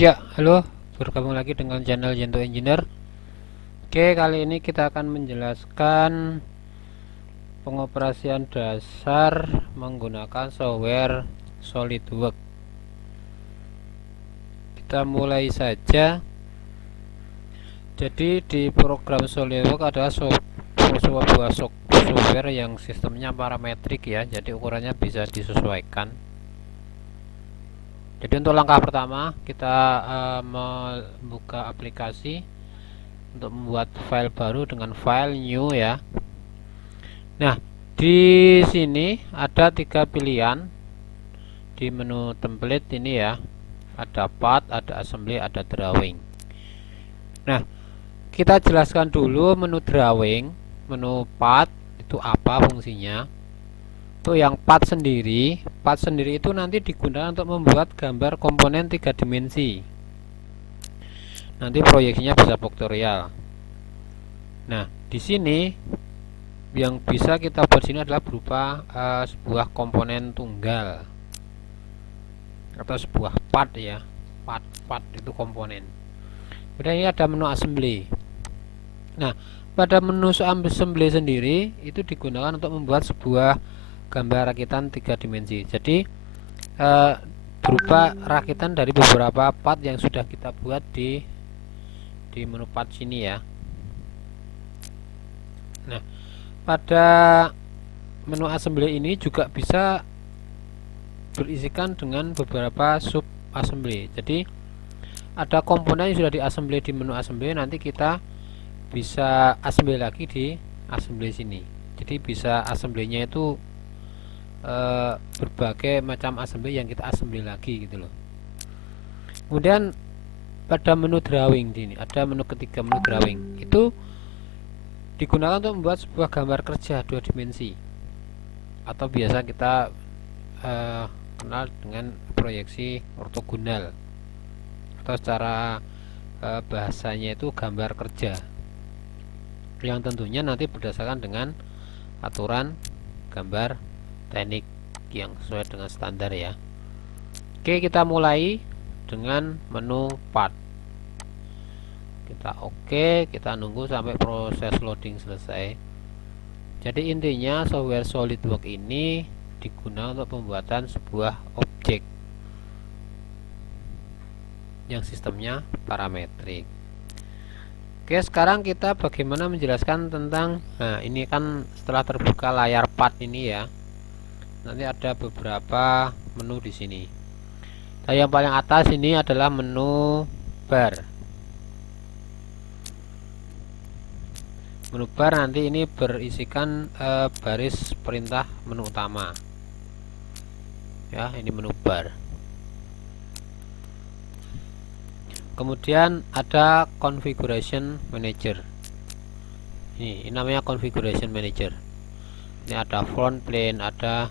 Ya, halo, bergabung lagi dengan channel Jento Engineer. Oke, kali ini kita akan menjelaskan pengoperasian dasar menggunakan software SolidWorks. Kita mulai saja. Jadi di program SolidWorks adalah sebuah software yang sistemnya parametrik ya, jadi ukurannya bisa disesuaikan. Jadi untuk langkah pertama kita membuka aplikasi untuk membuat file baru dengan file new ya. Nah, di sini ada tiga pilihan di menu template ini ya. Ada part, ada assembly, ada drawing. Nah, kita jelaskan dulu menu drawing, menu part itu apa fungsinya. Itu yang part sendiri itu nanti digunakan untuk membuat gambar komponen 3 dimensi. Nanti proyeksinya bisa vektorial. Nah, di sini yang bisa kita buat sini adalah berupa sebuah komponen tunggal atau sebuah part ya. Part itu komponen. Kemudian ini ada menu assembly. Nah, pada menu assembly sendiri itu digunakan untuk membuat sebuah gambar rakitan 3 dimensi. Jadi berupa rakitan dari beberapa part yang sudah kita buat di menu part sini ya. Nah, pada menu assembly ini juga bisa berisikan dengan beberapa sub assembly. Jadi ada komponen yang sudah diassembly di menu assembly, nanti kita bisa assembly lagi di assembly sini. Jadi bisa assembly-nya itu berbagai macam assembly yang kita assembly lagi gitu loh. Kemudian pada menu drawing ini ada menu ketiga, menu drawing itu digunakan untuk membuat sebuah gambar kerja 2 dimensi atau biasa kita kenal dengan proyeksi ortogonal atau secara bahasanya itu gambar kerja, yang tentunya nanti berdasarkan dengan aturan gambar teknik yang sesuai dengan standar ya. Oke, kita mulai dengan menu part. Kita oke, kita nunggu sampai proses loading selesai. Jadi intinya software SolidWorks ini digunakan untuk pembuatan sebuah objek yang sistemnya parametrik. Oke, sekarang kita bagaimana menjelaskan tentang, nah ini kan setelah terbuka layar part ini ya, nanti ada beberapa menu di sini. Nah, yang paling atas ini adalah menu bar. Menu bar nanti ini berisikan baris perintah menu utama. Ya, ini menu bar. Kemudian ada configuration manager. Ini namanya configuration manager. Ini ada front plane, ada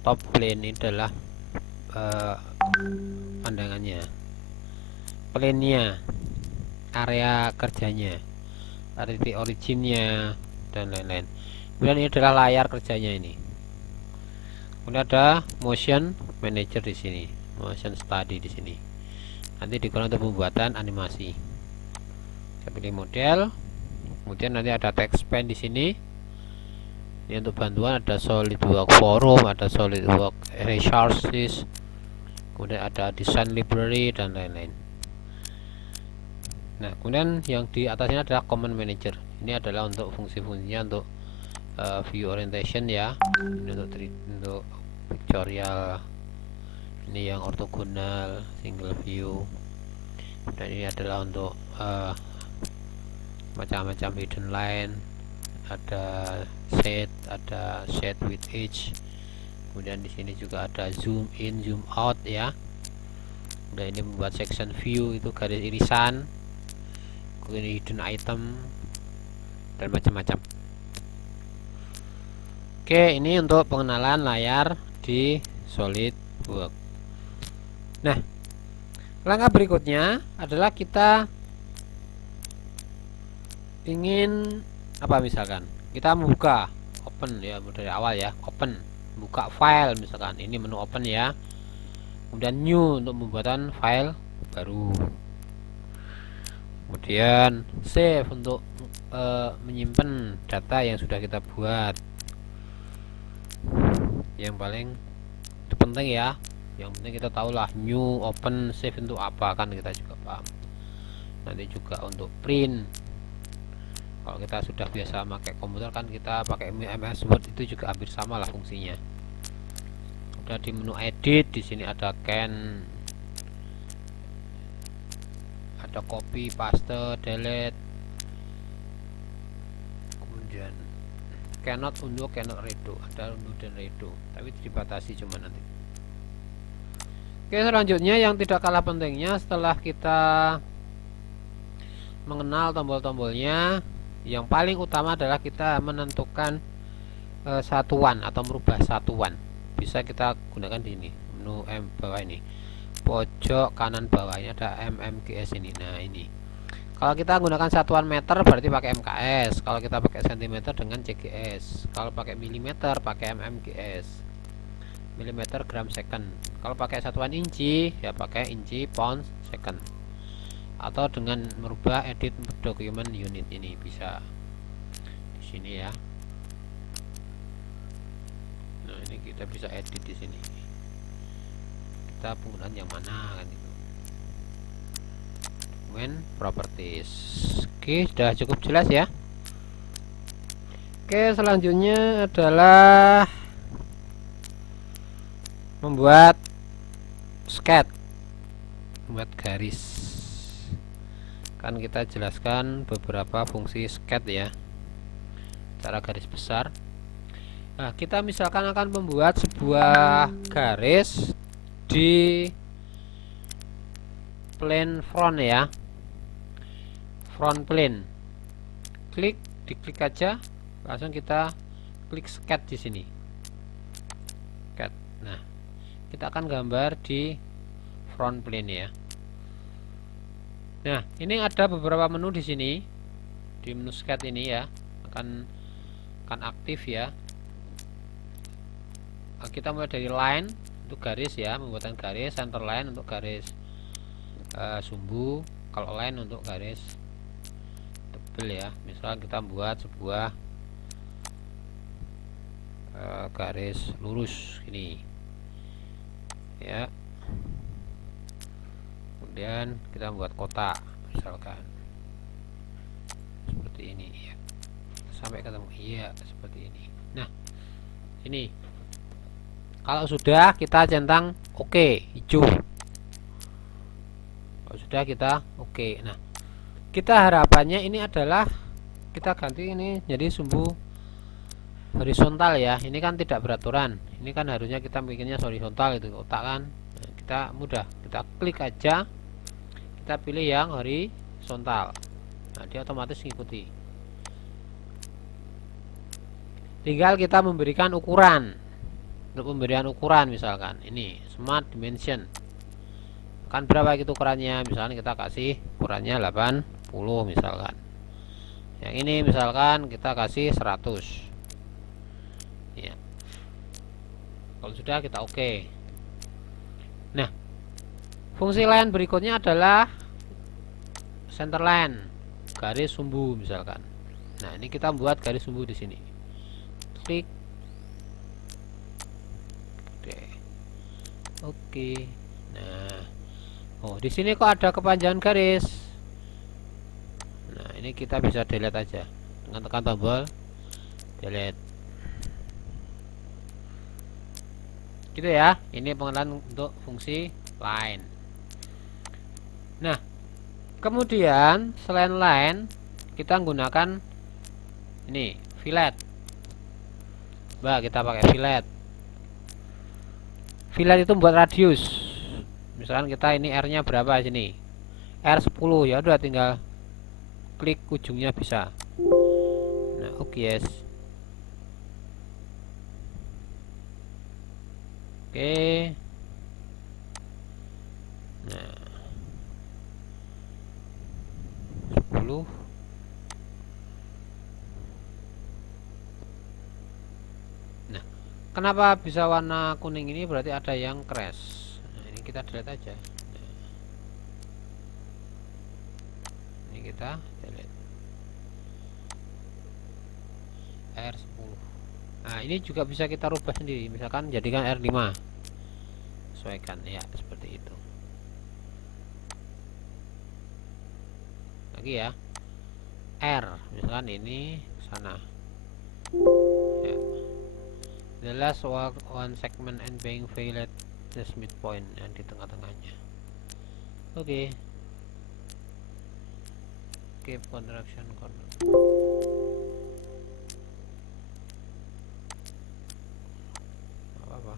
top plane, ini adalah pandangannya, plane-nya, area kerjanya, titik originnya dan lain-lain. Kemudian ini adalah layar kerjanya ini. Kemudian ada motion manager di sini, motion study di sini. Nanti digunakan untuk pembuatan animasi. Saya pilih model. Kemudian nanti ada text pen di sini. Ini untuk bantuan, ada SolidWorks forum, ada SolidWorks resources, kemudian ada design library dan lain-lain. Nah, kemudian yang di atasnya adalah command manager. Ini adalah untuk fungsi-fungsinya untuk view orientation ya. Ini untuk pictorial. Ini yang ortogonal, single view. Dan ini adalah untuk macam-macam hidden line, ada set with edge. Kemudian di sini juga ada zoom in, zoom out ya. Kemudian ini membuat section view, itu garis irisan. Kemudian hidden item dan macam-macam. Oke, ini untuk pengenalan layar di SolidWorks. Nah, langkah berikutnya adalah kita ingin apa, misalkan kita membuka open ya, dari awal ya, open, buka file misalkan, ini menu open ya. Kemudian new untuk pembuatan file baru. Kemudian save untuk menyimpan data yang sudah kita buat. Yang paling penting ya, yang penting kita tahulah new, open, save untuk apa, kan kita juga paham. Nanti juga untuk print, kalau kita sudah biasa pakai komputer kan kita pakai MS Word itu juga hampir sama lah fungsinya. Udah di menu edit, di sini ada can, ada copy, paste, delete, kemudian cannot undo, cannot redo, ada undo dan redo, tapi dibatasi cuma nanti. Oke, selanjutnya yang tidak kalah pentingnya setelah kita mengenal tombol-tombolnya, yang paling utama adalah kita menentukan satuan atau merubah satuan. Bisa kita gunakan di sini, menu bawah ini, pojok kanan bawahnya ada mmgs ini. Nah ini, kalau kita gunakan satuan meter berarti pakai MKS, kalau kita pakai sentimeter dengan CGS, kalau pakai milimeter pakai mmgs, milimeter gram second, kalau pakai satuan inci ya pakai inci pound second, atau dengan merubah edit dokumen unit ini bisa di sini ya. Nah ini kita bisa edit di sini, kita penggunaan yang mana kan itu. Dokumen properties. Oke, sudah cukup jelas ya. Oke, selanjutnya adalah membuat sketch, membuat garis. Kan kita jelaskan beberapa fungsi sketch ya, cara garis besar. Nah, kita misalkan akan membuat sebuah garis di plane front ya, front plane. Diklik aja, langsung kita klik sketch di sini. Sketch. Nah, kita akan gambar di front plane ya. Nah, ini ada beberapa menu di sini. Di menu sketch ini ya, akan aktif ya. Kita mulai dari line untuk garis ya, pembuatan garis, center line untuk garis sumbu, kalau line untuk garis tebel ya. Misal kita buat sebuah garis lurus ini ya. Kemudian kita buat kotak misalkan seperti ini ya, sampai ketemu iya seperti ini. Nah ini kalau sudah kita centang oke, hijau. Kalau sudah kita oke. Nah kita harapannya ini adalah kita ganti ini jadi sumbu horizontal ya. Ini kan tidak beraturan, ini kan harusnya kita bikinnya horizontal itu kotak kan. Nah, kita mudah, kita klik aja, kita pilih yang horizontal. Nah dia otomatis mengikuti. Tinggal kita memberikan ukuran. Untuk pemberian ukuran misalkan ini smart dimension, kan berapa gitu ukurannya, misalkan kita kasih ukurannya 80 misalkan. Yang ini misalkan kita kasih 100 ya. Kalau sudah kita oke. Nah fungsi lain berikutnya adalah center line, garis sumbu misalkan. Nah ini kita buat garis sumbu di sini, klik oke. Nah, oh di sini kok ada kepanjangan garis. Nah ini kita bisa delete aja dengan tekan tombol delete. Gitu ya. Ini pengenalan untuk fungsi line. Nah, kemudian selain line kita menggunakan ini fillet. Bah, kita pakai fillet. Fillet itu buat radius. Misalkan kita ini R-nya berapa sini? R10 ya, udah tinggal klik ujungnya bisa. Nah, oke yes. Oke. Nah. 10. Nah, kenapa bisa warna kuning ini? Berarti ada yang crash. Nah, ini kita delete aja. Nah. kita delete R10. Nah ini juga bisa kita rubah sendiri, misalkan jadikan R5, sesuaikan ya seperti itu. Lagi ya, R misalkan ini sana ya. The last one segment and being valid the midpoint yang di tengah-tengahnya. Oke. Keep contraction corner. Apa-apa.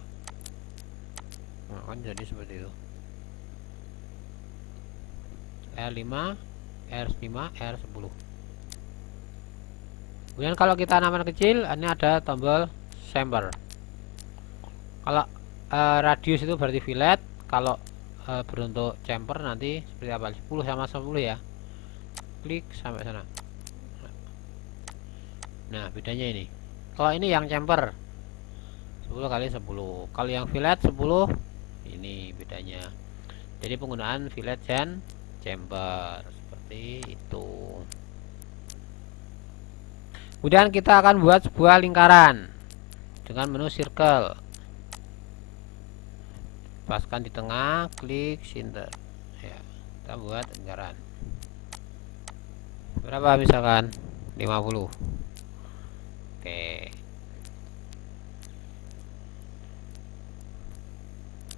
Nah, kan jadi seperti itu. R5, R5, R10. Kemudian kalau kita namakan kecil, ini ada tombol chamfer. Kalau radius itu berarti fillet, kalau beruntuk chamfer nanti seperti apa? 10 sama 10 ya. Klik sampai sana. Nah, bedanya ini. Kalau ini yang chamfer 10 kali 10. Kalau yang fillet 10, ini bedanya. Jadi penggunaan fillet dan chamfer seperti itu. Kemudian kita akan buat sebuah lingkaran dengan menu circle. Paskan di tengah, klik center. Ya, kita buat lingkaran. Berapa misalkan? 50. Oke.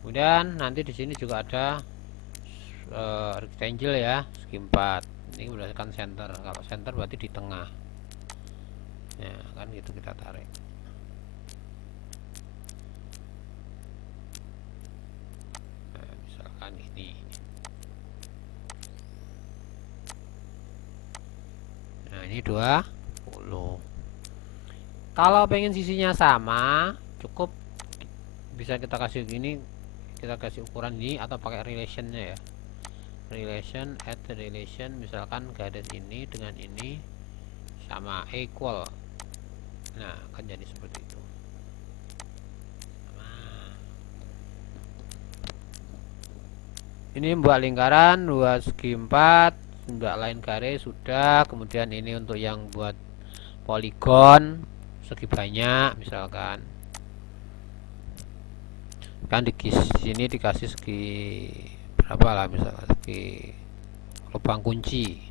Kemudian nanti di sini juga ada rectangle ya, segi 4. Ini berdasarkan center. Kalau center berarti di tengah. Ya, kan gitu kita tarik. Nah, misalkan ini. Nah, ini 20. Kalau pengen sisinya sama, cukup bisa kita kasih gini, kita kasih ukuran ini atau pakai relationnya ya. Relation, add relation, misalkan garis ini dengan ini sama, equal. Nah, akan jadi seperti itu. Ini membuat lingkaran 2 segi 4, membuat line garis sudah. Kemudian ini untuk yang buat poligon segi banyak, misalkan kan di sini dikasih segi berapa lah, misalkan segi lubang kunci.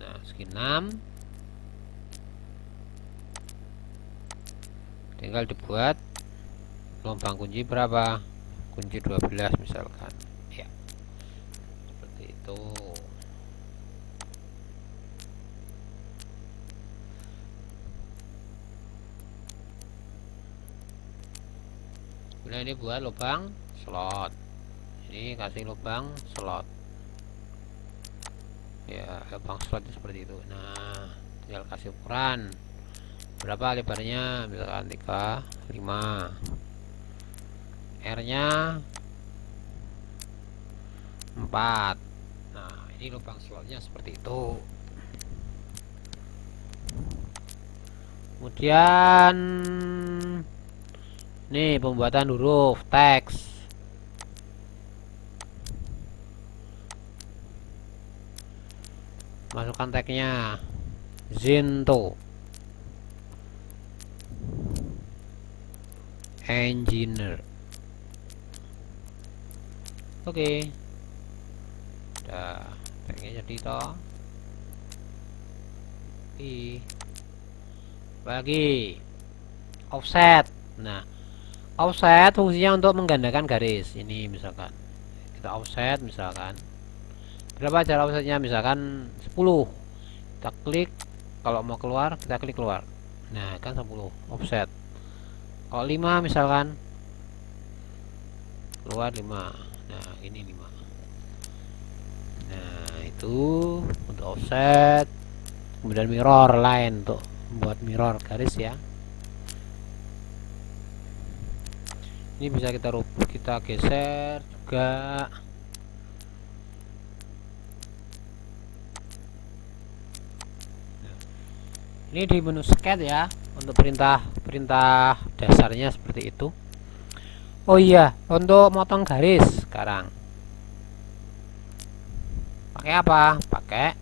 Nah, segi 6 tinggal dibuat lubang kunci berapa, kunci 12 misalkan ya, seperti itu. Nah, ini buat lubang slot, ini kasih lubang slot ya, lubang slot seperti itu. Nah, tinggal kasih ukuran berapa lebarnya, misalkan 35, R nya 4. Nah, ini lubang slotnya seperti itu. Kemudian nih pembuatan huruf teks. Masukkan tagnya Zinto Engineer. Oke. Udah, tagnya jadi toh. Bagi offset. Nah, offset fungsinya untuk menggandakan garis. Ini misalkan kita offset, misalkan berapa cara offsetnya, misalkan 10. Kita klik, kalau mau keluar kita klik keluar. Nah, kan 10 offset. Kalau 5 misalkan keluar 5. Nah, ini 5. Nah, itu untuk offset. Kemudian mirror line untuk membuat mirror garis ya. Ini bisa kita rubah, kita geser juga. Ini di menu sketch ya, untuk perintah dasarnya seperti itu. Oh iya, untuk motong garis sekarang Pakai apa? Pakai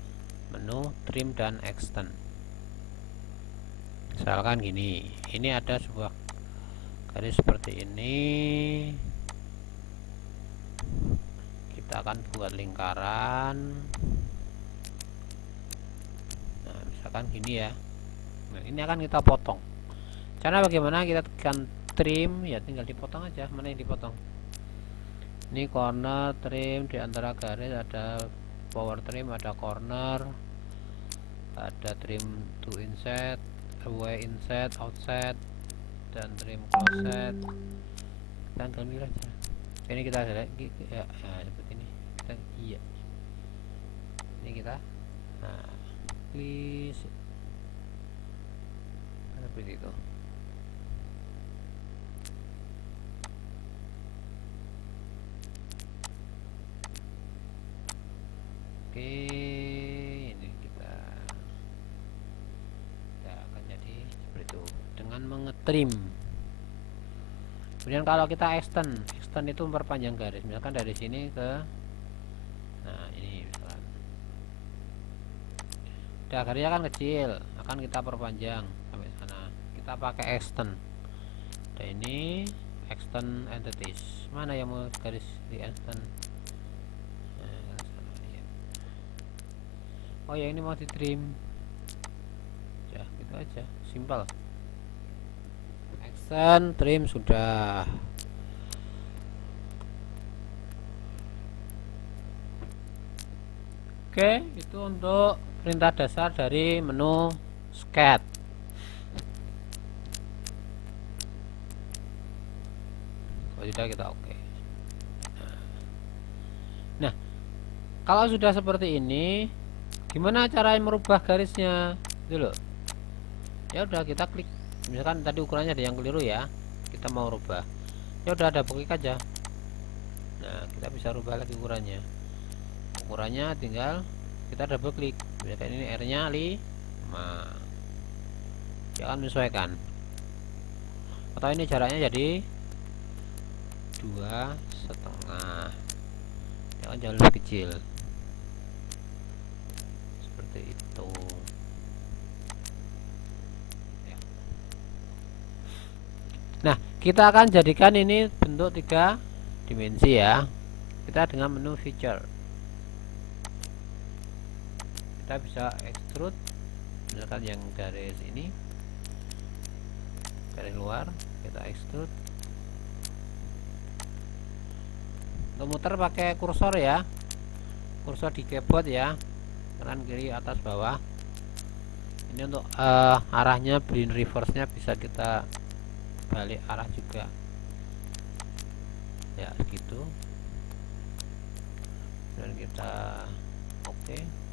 menu trim dan extend. Misalkan gini, ini ada sebuah garis seperti ini, kita akan buat lingkaran. Nah, misalkan gini ya. Nah, ini akan kita potong. Cara bagaimana? Kita tekan trim, ya tinggal dipotong aja. Mana yang dipotong? Ini corner trim, di antara garis ada power trim, ada corner, ada trim to inset, away inset, outset, dan trim closet. Kita ambil aja. Ini kita select ya, seperti ini. Kita iya. Ini kita. Nah, please seperti itu. Oke, ini kita akan jadi seperti itu dengan mengetrim. Kemudian kalau kita extend itu memperpanjang garis, misalkan dari sini ke, nah ini misalkan garisnya kan kecil, akan kita perpanjang sampai sana. Kita pakai extend. Nah ini extend entities. Mana yang mau garis di extend? Oh ya, ini mau di trim ya, gitu aja, simpel. Extend, trim sudah. Oke, itu untuk perintah dasar dari menu sketch. Kalau sudah kita oke. Nah, kalau sudah seperti ini, gimana cara merubah garisnya? Itu loh. Ya udah, kita klik. Misalkan tadi ukurannya ada yang keliru ya, kita mau rubah. Ya udah, ada klik aja. Nah, kita bisa rubah lagi ukurannya. Ukurannya tinggal kita double klik. Misalkan ini R-nya 5. Dia akan menyesuaikan. Atau ini jaraknya jadi 2,5. Dia akan jauh lebih kecil. Seperti itu. Nah, kita akan jadikan ini bentuk 3 dimensi ya. Kita dengan menu feature. Kita bisa extrude, misalkan yang garis ini, garis luar, kita extrude. Untuk muter pakai kursor ya, kursor di keyboard ya, kanan kiri atas bawah. Ini untuk arahnya, blind reverse nya bisa kita balik arah juga ya, segitu. Dan kita oke.